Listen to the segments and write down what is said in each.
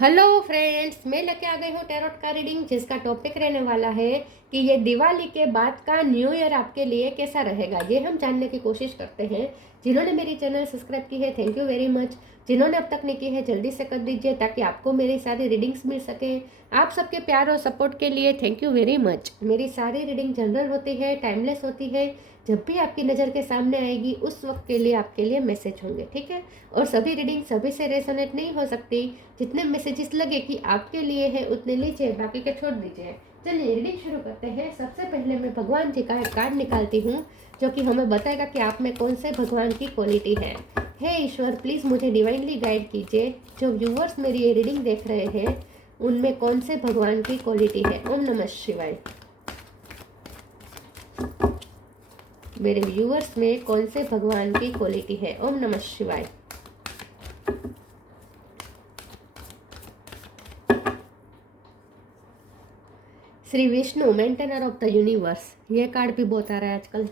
Hello friends, मैं लेके आ गई हूँ टैरोट का रीडिंग जिसका टॉपिक रहने वाला है कि ये दिवाली के बाद का न्यू ईयर आपके लिए कैसा रहेगा। ये हम जानने की कोशिश करते हैं। जिन्होंने मेरी चैनल सब्सक्राइब की है, थैंक यू वेरी मच। जिन्होंने अब तक नहीं की है, जल्दी से कर दीजिए ताकि आपको मेरी सारी रीडिंग्स मिल सके। आप सबके प्यार और सपोर्ट के लिए थैंक यू वेरी मच। मेरी सारी रीडिंग जनरल होती है, टाइमलेस होती है। जब भी आपकी नज़र के सामने आएगी उस वक्त के लिए आपके लिए मैसेज होंगे, ठीक है। और सभी रीडिंग सभी से रेजोनेट नहीं हो सकती। जितने मैसेजेस लगे कि आपके लिए है उतने लीजिए, बाकी के छोड़ दीजिए। चलिए रीडिंग शुरू करते हैं। सबसे पहले मैं भगवान जी का एक कार्ड निकालती हूँ जो कि हमें बताएगा कि आप में कौन से भगवान की क्वालिटी है। हे ईश्वर, प्लीज़ मुझे डिवाइनली गाइड कीजिए। जो व्यूअर्स मेरी ये रीडिंग देख रहे हैं उनमें कौन से भगवान की क्वालिटी है। ओम नमः शिवाय। मेरे व्यूअर्स में कौन से भगवान की क्वालिटी है। ओम नमः शिवाय। Shri Vishnu, maintainer of the universe, ये कार्ड भी बहुत आ रहा है आजकल।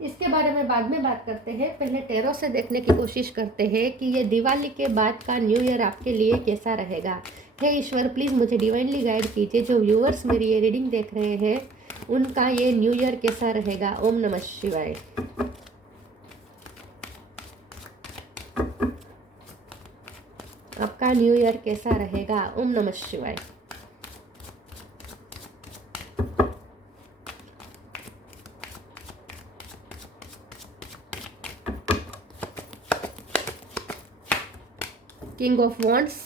इसके बारे में बाद में बात करते हैं। पहले टैरो से देखने की कोशिश करते हैं कि ये दिवाली के बाद का न्यू ईयर आपके लिए कैसा रहेगा। हे ईश्वर, प्लीज़ मुझे डिवाइनली गाइड कीजिए। जो व्यूअर्स मेरी ये रीडिंग देख रहे हैं उनका ये न्यू ईयर कैसा रहेगा। ओम नमः शिवाय। आपका न्यू ईयर कैसा रहेगा। ओम नमः शिवाय। King of wands,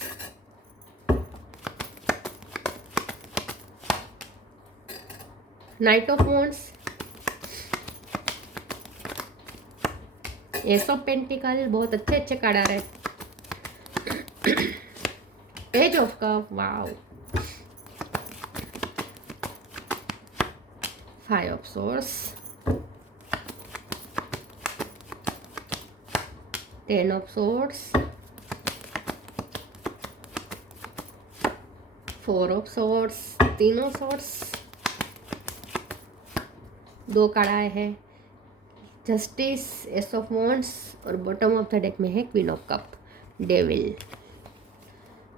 night of wands, S of pentacle, बहुत अच्छे अच्छे कार्ड आ रहे हैं। Page of cup, wow, five of source, 10 of source, 4 of source, 3 of source, 2 card आए हैं, जस्टिस, एस ऑफ वॉन्ड्स और बॉटम ऑफ द डेक में है queen of cup, devil.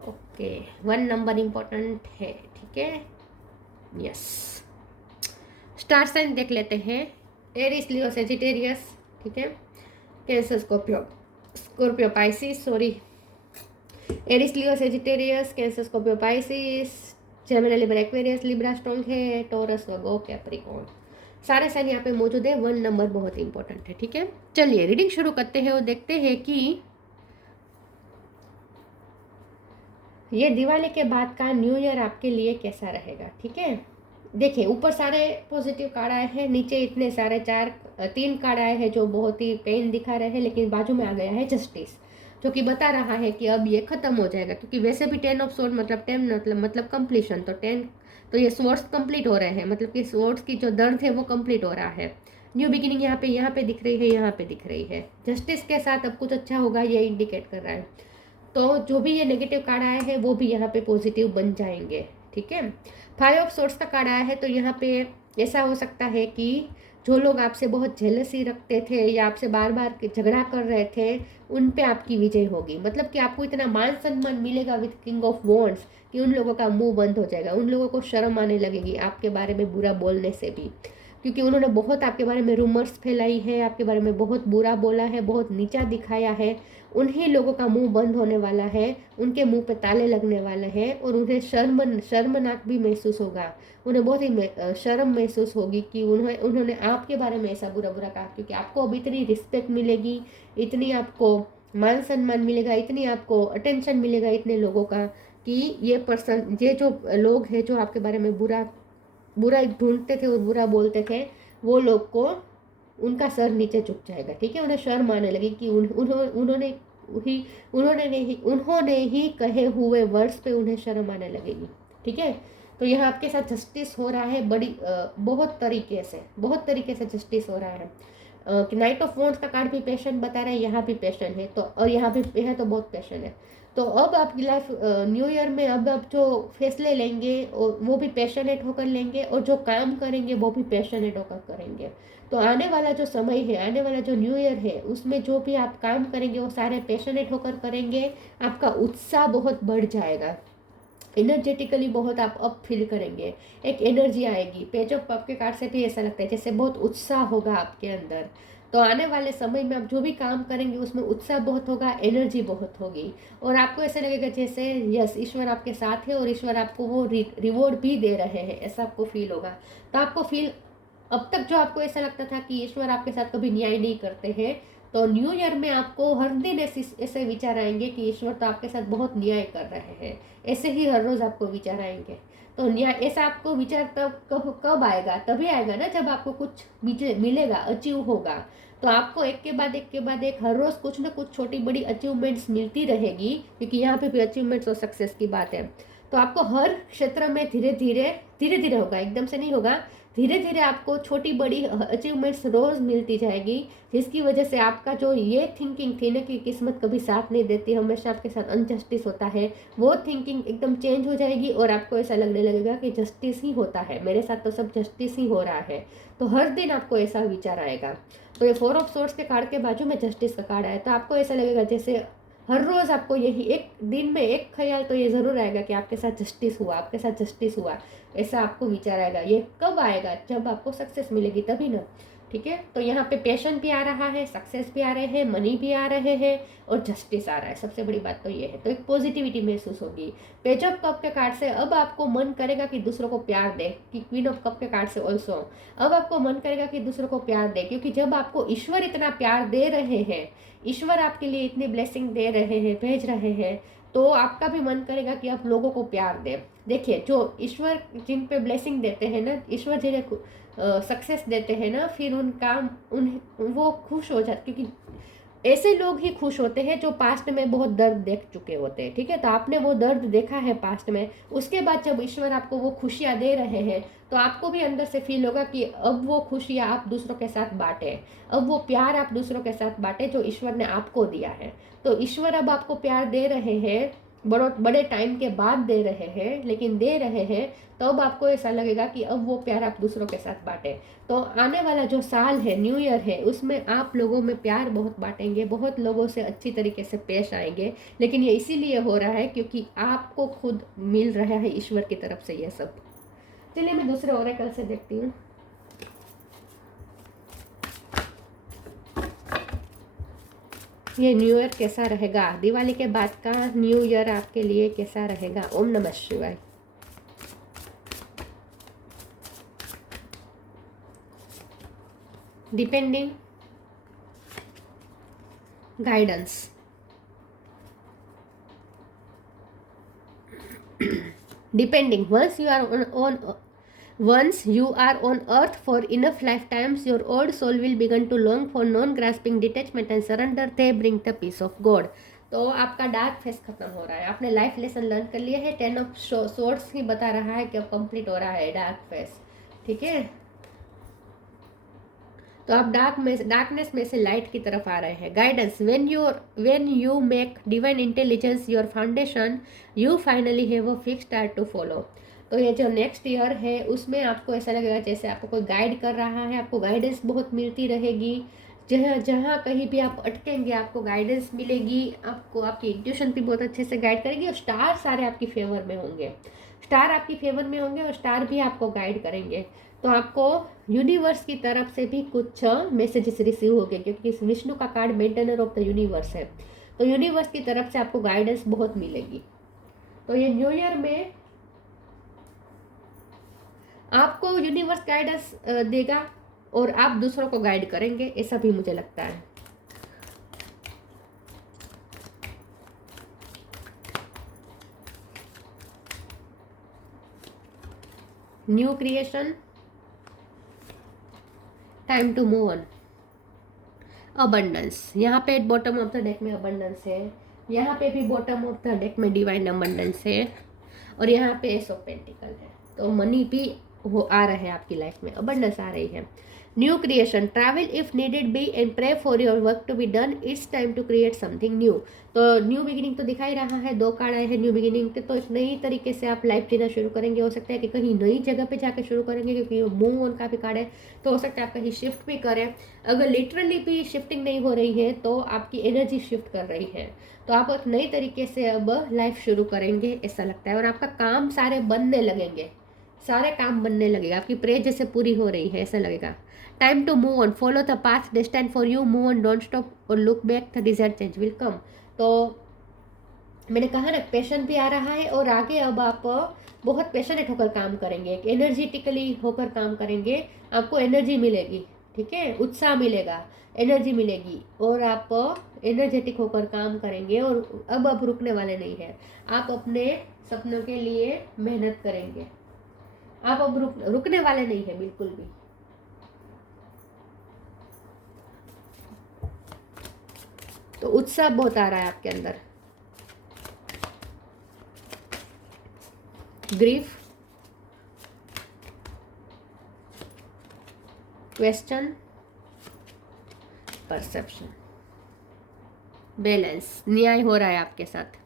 Okay, 1 number important है, ठीक है। यस, स्टार साइन देख लेते हैं। एरिस, लियो, सेजिटेरियस, ठीक है। Cancer, Scorpio Pisces, sorry, Aries, Leo, Sagittarius, Cancer, Scorpio Pisces, Gemini, Libra, Aquarius, Libra strong है, टॉरस, वर्गो, कैप्रिकॉर्न, सारे साइन यहाँ पे मौजूद है। 1 नंबर बहुत इंपॉर्टेंट है, ठीक है। चलिए रीडिंग शुरू करते हैं और देखते हैं कि ये दिवाली के बाद का न्यू ईयर आपके लिए कैसा रहेगा, ठीक है। देखिए, ऊपर सारे पॉजिटिव कार्ड आए हैं, नीचे इतने सारे 3 कार्ड आए हैं जो बहुत ही पेन दिखा रहे हैं, लेकिन बाजू में आ गया है जस्टिस जो कि बता रहा है कि अब ये खत्म हो जाएगा। क्योंकि वैसे भी 10 ऑफ सोर्ड मतलब 10 मतलब कंप्लीशन, तो 10 तो ये सोर्स कंप्लीट हो रहे हैं, मतलब कि सोर्स की जो दर्द है वो कंप्लीट हो रहा है। न्यू बिगिनिंग यहाँ पे दिख रही है, यहाँ पे दिख रही है। जस्टिस के साथ अब कुछ अच्छा होगा, ये इंडिकेट कर रहा है। तो जो भी ये नेगेटिव कार्ड आए हैं वो भी यहाँ पे पॉजिटिव बन जाएंगे, ठीक है। 5 ऑफ सोर्स का कार्ड आया है, तो यहाँ पे ऐसा हो सकता है कि जो लोग आपसे बहुत जेलसी रखते थे या आपसे बार बार झगड़ा कर रहे थे उन पे आपकी विजय होगी। मतलब कि आपको इतना मान सम्मान मिलेगा विद किंग ऑफ वॉन्ड्स कि उन लोगों का मुंह बंद हो जाएगा, उन लोगों को शर्म आने लगेगी आपके बारे में बुरा बोलने से भी। क्योंकि उन्होंने बहुत आपके बारे में रूमर्स फैलाई है, आपके बारे में बहुत बुरा बोला है, बहुत नीचा दिखाया है। उन्हीं लोगों का मुंह बंद होने वाला है, उनके मुंह पे ताले लगने वाले हैं और उन्हें शर्मनाक भी महसूस होगा। उन्हें बहुत ही शर्म महसूस होगी कि उन्होंने आपके बारे में ऐसा बुरा बुरा कहा। क्योंकि आपको अब इतनी रिस्पेक्ट मिलेगी, इतनी आपको मान सम्मान मिलेगा, इतनी आपको अटेंशन मिलेगा इतने लोगों का कि ये जो लोग हैं जो आपके बारे में बुरा बुरा ढूंढते थे और बुरा बोलते थे, वो लोग को उनका सर नीचे झुक जाएगा, ठीक है। उन्हें शर्म आने लगी कि उन्होंने ही कहे हुए वर्ड्स पे उन्हें शर्म आने लगेगी, ठीक है। तो यहाँ आपके साथ जस्टिस हो रहा है, बहुत तरीके से जस्टिस हो रहा है। कि नाइट ऑफ वॉन्ड्स का कार्ड भी पैशन बता रहा है, यहाँ भी पैशन है, तो और यहाँ भी है तो बहुत पैशन है। तो अब आपकी लाइफ न्यू ईयर में अब आप जो फैसले लेंगे और वो भी पैशनेट होकर लेंगे, और जो काम करेंगे वो भी पैशनेट होकर करेंगे। तो आने वाला जो समय है, आने वाला जो न्यू ईयर है, उसमें जो भी आप काम करेंगे वो सारे पैशनेट होकर करेंगे। आपका उत्साह बहुत बढ़ जाएगा, एनर्जेटिकली बहुत आप अप फील करेंगे, एक एनर्जी आएगी। पेज ऑफ कप के कार्ड से भी ऐसा लगता है जैसे बहुत उत्साह होगा आपके अंदर। तो आने वाले समय में आप जो भी काम करेंगे उसमें उत्साह बहुत होगा, एनर्जी बहुत होगी, और आपको ऐसा लगेगा जैसे यस ईश्वर आपके साथ है और ईश्वर आपको वो रिवॉर्ड भी दे रहे हैं, ऐसा आपको फील होगा। तो आपको फील, अब तक जो आपको ऐसा लगता था कि ईश्वर आपके साथ कभी न्याय नहीं करते हैं, तो न्यू ईयर में आपको हर दिन ऐसे विचार आएंगे कि ईश्वर तो आपके साथ बहुत न्याय कर रहे हैं। ऐसे ही हर रोज़ आपको विचार आएंगे। तो न्याय, ऐसा आपको विचार तब कब आएगा? तभी आएगा ना जब आपको कुछ मिलेगा, अचीव होगा। तो आपको एक के बाद एक के बाद एक हर रोज़ कुछ ना कुछ छोटी बड़ी अचीवमेंट्स मिलती रहेगी, क्योंकि यहाँ पे भी अचीवमेंट्स और सक्सेस की बात है। तो आपको हर क्षेत्र में धीरे धीरे होगा, एकदम से नहीं होगा, धीरे धीरे आपको छोटी बड़ी अचीवमेंट्स रोज़ मिलती जाएगी, जिसकी वजह से आपका जो ये थिंकिंग थी ना कि किस्मत कभी साथ नहीं देती, हमेशा आपके साथ अनजस्टिस होता है, वो थिंकिंग एकदम चेंज हो जाएगी, और आपको ऐसा लगने लगेगा कि जस्टिस ही होता है, मेरे साथ तो सब जस्टिस ही हो रहा है। तो हर दिन आपको ऐसा विचार आएगा। तो ये 4 ऑफ सोर्ड्स के कार्ड के बाजू में जस्टिस का कार्ड आया, तो आपको ऐसा लगेगा जैसे हर रोज़ आपको यही एक दिन में एक ख्याल तो ये ज़रूर आएगा कि आपके साथ जस्टिस हुआ, आपके साथ जस्टिस हुआ, ऐसा आपको विचार आएगा। ये कब आएगा? जब आपको सक्सेस मिलेगी तभी ना, ठीक है। तो यहाँ पे पैशन भी आ रहा है, सक्सेस भी आ रहे हैं, मनी भी आ रहे हैं, और जस्टिस आ रहा है। सबसे बड़ी बात तो ये है, तो एक पॉजिटिविटी महसूस होगी। पेज ऑफ कप के कार्ड से अब आपको मन करेगा कि दूसरों को प्यार दे, कि क्वीन ऑफ कप के कार्ड से ऑल्सो अब आपको मन करेगा कि दूसरों को प्यार दे, क्योंकि जब आपको ईश्वर इतना प्यार दे रहे हैं, ईश्वर आपके लिए इतनी ब्लेसिंग दे रहे हैं, भेज रहे हैं, तो आपका भी मन करेगा कि आप लोगों को प्यार दें। देखिए, जो ईश्वर जिन पे ब्लेसिंग देते हैं ना, ईश्वर जिन्हें सक्सेस देते हैं ना, फिर उनका वो खुश हो जाते, क्योंकि ऐसे लोग ही खुश होते हैं जो पास्ट में बहुत दर्द देख चुके होते हैं, ठीक है। तो आपने वो दर्द देखा है पास्ट में, उसके बाद जब ईश्वर आपको वो खुशियाँ दे रहे हैं, तो आपको भी अंदर से फील होगा कि अब वो खुशियाँ आप दूसरों के साथ बांटें, अब वो प्यार आप दूसरों के साथ बांटें जो ईश्वर ने आपको दिया है। तो ईश्वर अब आपको प्यार दे रहे हैं, बड़े टाइम के बाद दे रहे हैं, लेकिन दे रहे हैं, तो अब आपको ऐसा लगेगा कि अब वो प्यार आप दूसरों के साथ बांटें। तो आने वाला जो साल है, न्यू ईयर है, उसमें आप लोगों में प्यार बहुत बांटेंगे, बहुत लोगों से अच्छी तरीके से पेश आएंगे। लेकिन ये इसीलिए हो रहा है क्योंकि आपको खुद मिल रहा है ईश्वर की तरफ से ये सब। चलिए मैं दूसरे ओरेकल से देखती हूँ। ये न्यू ईयर कैसा रहेगा? दिवाली के बाद का न्यू ईयर आपके लिए कैसा रहेगा? ओम नमः शिवाय। Depending, guidance, depending, once you are on earth for enough lifetimes, your old soul will begin to long for non-grasping detachment and surrender. They bring the peace of God. तो आपका dark face खत्म हो रहा है, आपने life lesson learn कर लिया है। 10 ऑफ सोर्ड्स ही बता रहा है कि अब कंप्लीट हो रहा है डार्क फेस, ठीक है। तो आप डार्कनेस में से लाइट की तरफ आ रहे हैं। Guidance, when you make divine intelligence your foundation, you finally have a fix star to follow. तो ये जो नेक्स्ट ईयर है उसमें आपको ऐसा लगेगा जैसे आपको कोई गाइड कर रहा है, आपको गाइडेंस बहुत मिलती रहेगी। जहाँ जहाँ कहीं भी आप अटकेंगे आपको गाइडेंस मिलेगी, आपको आपकी इंट्यूशन भी बहुत अच्छे से गाइड करेगी, और स्टार सारे आपकी फेवर में होंगे, स्टार आपकी फेवर में होंगे, और स्टार भी आपको गाइड करेंगे। तो आपको यूनिवर्स की तरफ से भी कुछ मैसेजेस रिसीव होंगे, क्योंकि विष्णु का card maintainer of the universe है। तो यूनिवर्स की तरफ से आपको गाइडेंस बहुत मिलेगी। तो ये न्यू ईयर में आपको यूनिवर्स गाइडेंस देगा और आप दूसरों को गाइड करेंगे, ऐसा भी मुझे लगता है। New creation, time to move on, abundance. यहाँ पे बॉटम ऑफ द डेक में अबंडेंस है, यहाँ पे भी बॉटम ऑफ द डेक में डिवाइन अबंडेंस है, और यहाँ पे एस ऑफ पेंटिकल है। तो मनी भी वो आ रहे हैं आपकी लाइफ में, अबंडेंस आ रही है। New creation, travel if needed be and pray for your work to be done, it's time to create something new. तो न्यू बिगिनिंग तो दिखा ही रहा है, 2 कार्ड आए हैं न्यू बिगिनिंग के, तो एक नई तरीके से आप लाइफ जीना शुरू करेंगे। हो सकता है कि कहीं नई जगह पे जाकर शुरू करेंगे, क्योंकि मूव ऑन का भी कार्ड है, तो हो सकता है आप कहीं शिफ्ट भी करें। अगर लिटरली भी शिफ्टिंग नहीं हो रही है तो आपकी एनर्जी शिफ्ट कर रही है, तो आप एक नई तरीके से अब लाइफ शुरू करेंगे ऐसा लगता है। और आपका काम सारे बनने लगेंगे, सारे काम बनने लगेगा, आपकी प्रे जैसे पूरी हो रही है ऐसा लगेगा। Time to move on, follow the path destined for you, move on, don't stop और look back, the desired change will come. तो मैंने कहा ना, पैशन भी आ रहा है और आगे अब आप बहुत पैशनेट होकर काम करेंगे, एनर्जेटिकली होकर काम करेंगे, आपको एनर्जी मिलेगी, ठीक है, उत्साह मिलेगा, एनर्जी मिलेगी, और आप एनर्जेटिक होकर काम करेंगे। और अब रुकने वाले नहीं हैं, आप अपने सपनों के लिए मेहनत करेंगे, आप अब रुकने वाले नहीं है बिल्कुल भी। तो उत्साह बहुत आ रहा है आपके अंदर। ग्रीफ, क्वेश्चन, परसेप्शन, बैलेंस, न्याय हो रहा है आपके साथ।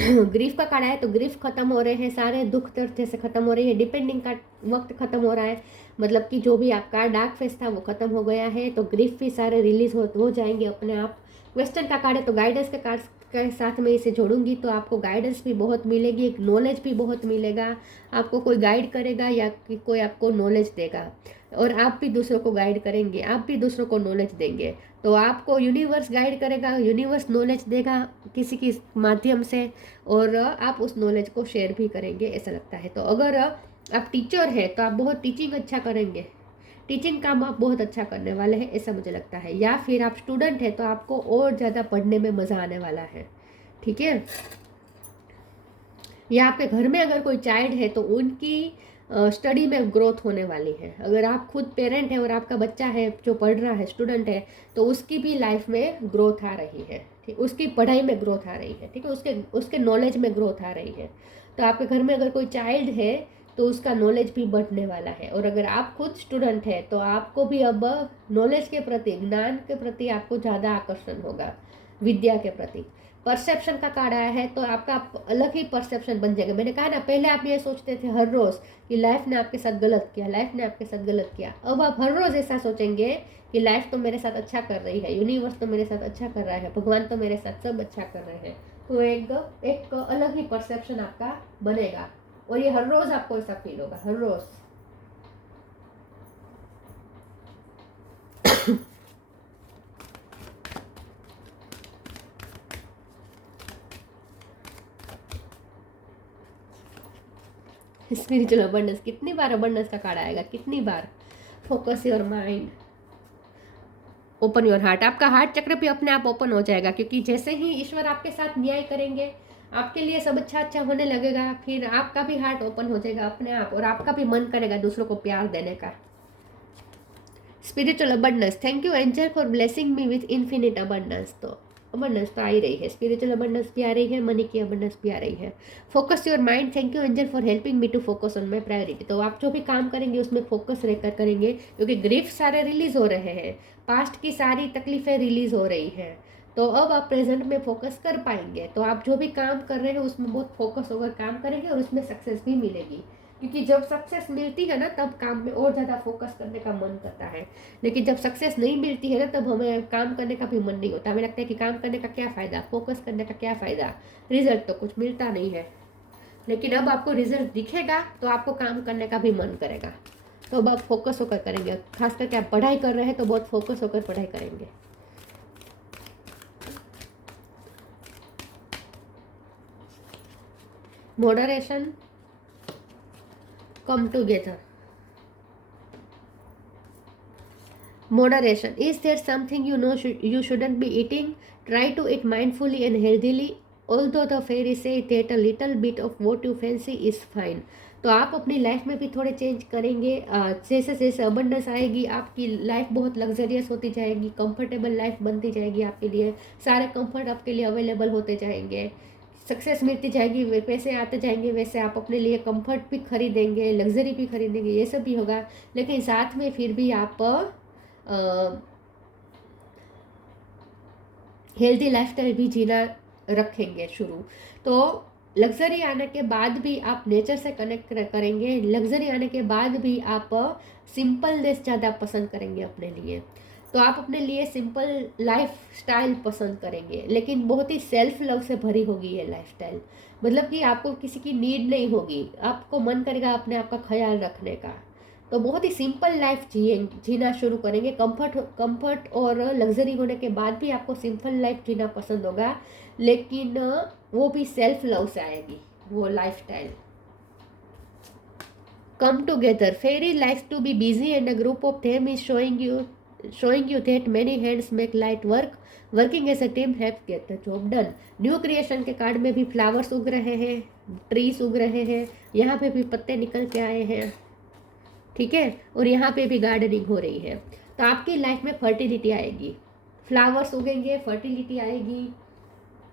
ग्रीफ का कार्ड है तो ग्रीफ खत्म हो रहे हैं, सारे दुख दर्द जैसे खत्म हो रही है, डिपेंडिंग का वक्त खत्म हो रहा है, मतलब कि जो भी आपका डार्क फेस था वो खत्म हो गया है, तो ग्रीफ भी सारे रिलीज हो जाएंगे अपने आप। क्वेश्चन का कार्ड है तो गाइडेंस के कार्ड के साथ में इसे जोड़ूंगी, तो आपको गाइडेंस भी बहुत मिलेगी, एक नॉलेज भी बहुत मिलेगा, आपको कोई गाइड करेगा या कि कोई आपको नॉलेज देगा, और आप भी दूसरों को गाइड करेंगे, आप भी दूसरों को नॉलेज देंगे। तो आपको यूनिवर्स गाइड करेगा, यूनिवर्स नॉलेज देगा किसी के माध्यम से, और आप उस नॉलेज को शेयर भी करेंगे ऐसा लगता है। तो अगर आप टीचर हैं तो आप बहुत टीचिंग अच्छा करेंगे, टीचिंग काम आप बहुत अच्छा करने वाले हैं ऐसा मुझे लगता है। या फिर आप स्टूडेंट हैं तो आपको और ज़्यादा पढ़ने में मज़ा आने वाला है, ठीक है। या आपके घर में अगर कोई चाइल्ड है तो उनकी स्टडी में ग्रोथ होने वाली है। अगर आप खुद पेरेंट हैं और आपका बच्चा है जो पढ़ रहा है, स्टूडेंट है, तो उसकी भी लाइफ में ग्रोथ आ रही है, ठीक, उसकी पढ़ाई में ग्रोथ आ रही है, ठीक है, उसके नॉलेज में ग्रोथ आ रही है। तो आपके घर में अगर कोई चाइल्ड है तो उसका नॉलेज भी बढ़ने वाला है। और अगर आप खुद स्टूडेंट हैं तो आपको भी अब नॉलेज के प्रति, ज्ञान के प्रति आपको ज़्यादा आकर्षण होगा, विद्या के प्रति। परसेप्शन का कार्ड आया है तो आपका अलग ही परसेप्शन बन जाएगा। मैंने कहा ना, पहले आप ये सोचते थे हर रोज़ कि लाइफ ने आपके साथ गलत किया, लाइफ ने आपके साथ गलत किया, अब आप हर रोज़ ऐसा सोचेंगे कि लाइफ तो मेरे साथ अच्छा कर रही है, यूनिवर्स तो मेरे साथ अच्छा कर रहा है, भगवान तो मेरे साथ सब अच्छा कर रहे हैं। तो एक अलग ही परसेप्शन आपका बनेगा, और ये हर रोज़ आपको ऐसा फील होगा, हर रोज़। स्पिरिचुअल अबंडेंस, कितनी बार अबंडेंस का कार्ड आएगा, कितनी बार। Focus your mind, open your heart, आपका हार्ट चक्र भी अपने आप ओपन हो जाएगा, क्योंकि जैसे ही ईश्वर आपके साथ न्याय करेंगे, आपके लिए सब अच्छा अच्छा होने लगेगा, फिर आपका भी हार्ट ओपन हो जाएगा अपने आप, और आपका भी मन करेगा दूसरों को प्यार देने का। Spiritual abundance, thank you angel for blessing me with infinite abundance. तो अबंडेंस तो आ ही रही है, स्पिरिचुअल अबंडेंस भी आ रही है, मनी की अबंडेंस भी आ रही है। Focus your mind, thank you angel for helping me to focus on my priority. तो आप जो भी काम करेंगे उसमें फोकस रहकर करेंगे, क्योंकि ग्रीफ सारे रिलीज हो रहे हैं, पास्ट की सारी तकलीफें रिलीज हो रही हैं, तो अब आप प्रेजेंट में फोकस कर पाएंगे। तो आप जो भी काम कर रहे हैं उसमें बहुत फोकस होकर काम करेंगे और उसमें सक्सेस भी मिलेगी, क्योंकि जब सक्सेस मिलती है ना तब काम में और ज़्यादा फोकस करने का मन करता है, लेकिन जब सक्सेस नहीं मिलती है ना तब हमें काम करने का भी मन नहीं होता। हमें लगता है कि काम करने का क्या फ़ायदा, फोकस करने का क्या फ़ायदा, रिजल्ट तो कुछ मिलता नहीं है। लेकिन अब आपको रिजल्ट दिखेगा तो आपको काम करने का भी मन करेगा, तो अब आप फोकस होकर करेंगे। खास करके आप पढ़ाई कर रहे हैं तो बहुत फोकस होकर पढ़ाई करेंगे। Moderation, come together. Moderation, is there something you know you shouldn't be eating? Try to eat mindfully and healthily, although the fairies say that a little bit of what you fancy is fine. तो आप अपनी life में भी थोड़े change करेंगे, जैसे जैसे abundance आएगी आपकी लाइफ बहुत लग्जरियस होती जाएगी, कंफर्टेबल लाइफ बनती जाएगी आपके लिए, सारे कंफर्ट आपके लिए अवेलेबल होते जाएंगे, सक्सेस मिलती जाएगी, पैसे आते जाएंगे, वैसे आप अपने लिए कंफर्ट भी खरीदेंगे, लग्जरी भी खरीदेंगे, ये सब भी होगा। लेकिन साथ में फिर भी आप हेल्दी लाइफस्टाइल भी जीना रखेंगे शुरू। तो लग्जरी आने के बाद भी आप नेचर से कनेक्ट करेंगे, लग्जरी आने के बाद भी आप सिंपलनेस ज़्यादा पसंद करेंगे अपने लिए। तो आप अपने लिए सिंपल लाइफ स्टाइल पसंद करेंगे, लेकिन बहुत ही सेल्फ लव से भरी होगी ये लाइफ स्टाइल। मतलब कि आपको किसी की नीड नहीं होगी, आपको मन करेगा अपने आप का ख्याल रखने का। तो बहुत ही सिंपल लाइफ जीना शुरू करेंगे। कंफर्ट और लग्जरी होने के बाद भी आपको सिंपल लाइफ जीना पसंद होगा, लेकिन वो भी सेल्फ लव से आएगी वो life style. Come together, fairy likes to be busy and a group of them is showing you that many hands make light work. Working as a team helps get the job done. New creation के card में भी flowers उग रहे हैं, trees उग रहे हैं, यहाँ पे भी पत्ते निकल के आए हैं, ठीक है, और यहाँ पे भी गार्डनिंग हो रही है। तो आपकी लाइफ में फर्टिलिटी आएगी, फ्लावर्स उगेंगे, फर्टिलिटी आएगी,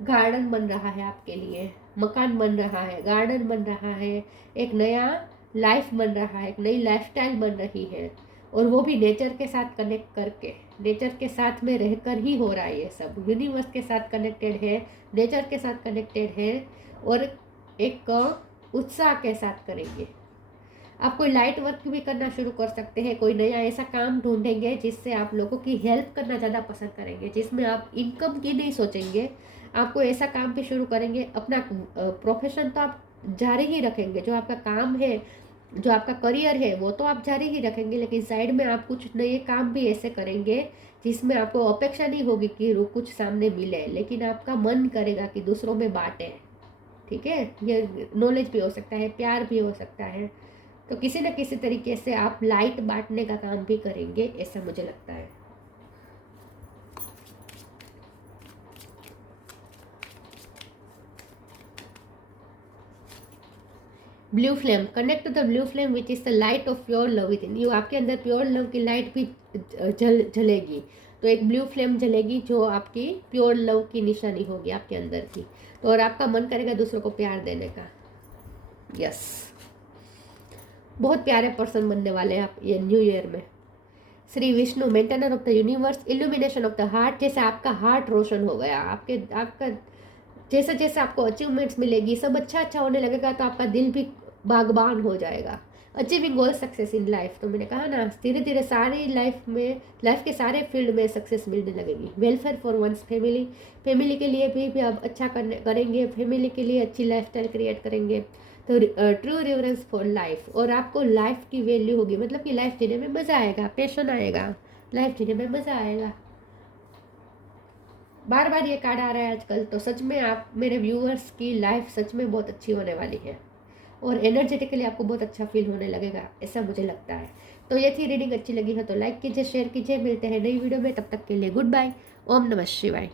गार्डन बन रहा है आपके लिए, मकान बन रहा है, गार्डन बन रहा है, एक नया लाइफ बन रहा है, एक नई लाइफस्टाइल बन रही है, और वो भी नेचर के साथ कनेक्ट करके, नेचर के साथ में रहकर ही हो रहा है ये सब। यूनिवर्स के साथ कनेक्टेड है, नेचर के साथ कनेक्टेड है, और एक उत्साह के साथ करेंगे। आप कोई लाइट वर्क भी करना शुरू कर सकते हैं, कोई नया ऐसा काम ढूंढेंगे जिससे आप लोगों की हेल्प करना ज़्यादा पसंद करेंगे, जिसमें आप इनकम की नहीं सोचेंगे। आपको ऐसा काम भी शुरू करेंगे, अपना प्रोफेशन तो आप जारी ही रखेंगे, जो आपका काम है, जो आपका करियर है वो तो आप जारी ही रखेंगे, लेकिन साइड में आप कुछ नए काम भी ऐसे करेंगे जिसमें आपको अपेक्षा नहीं होगी कि कुछ सामने मिले, लेकिन आपका मन करेगा कि दूसरों में बांटें, ठीक है। ये नॉलेज भी हो सकता है, प्यार भी हो सकता है। तो किसी न किसी तरीके से आप लाइट बांटने का काम भी करेंगे, ऐसा मुझे लगता है। Blue flame, connect to the blue flame which is the light of pure love within you. आपके अंदर प्योर लव की लाइट भी जलेगी। तो एक ब्लू फ्लेम जलेगी जो आपकी प्योर लव की निशानी होगी आपके अंदर की। तो और आपका मन करेगा दूसरों को प्यार देने का। यस, बहुत प्यारे पर्सन बनने वाले हैं आप ये न्यू ईयर में। Shri Vishnu, maintainer of the universe, illumination of the heart. जैसे आपका हार्ट रोशन हो गया, आपका जैसे जैसे आपको अचीवमेंट्स मिलेगी, सब अच्छा अच्छा होने लगेगा, तो आपका दिल भी बागबान हो जाएगा। Achieving all success in life, तो मैंने कहा ना, धीरे धीरे सारी लाइफ के सारे फील्ड में सक्सेस मिलने लगेगी। वेलफेयर फॉर वंस फैमिली के लिए भी आप अच्छा करेंगे, फैमिली के लिए अच्छी लाइफस्टाइल क्रिएट करेंगे। तो ट्रू रिवरेंस फॉर लाइफ, और आपको लाइफ की वैल्यू होगी, मतलब कि लाइफ जीने में मज़ा आएगा, पैशन आएगा, लाइफ जीने में मज़ा आएगा। बार बार ये कार्ड आ रहा है आजकल, तो सच में आप मेरे व्यूअर्स की लाइफ सच में बहुत अच्छी होने वाली है, और एनर्जेटिकली आपको बहुत अच्छा फील होने लगेगा, ऐसा मुझे लगता है। तो ये थी रीडिंग, अच्छी लगी है तो लाइक कीजिए, शेयर कीजिए। मिलते हैं नई वीडियो में, तब तक के लिए गुड बाय। ओम नमः शिवाय।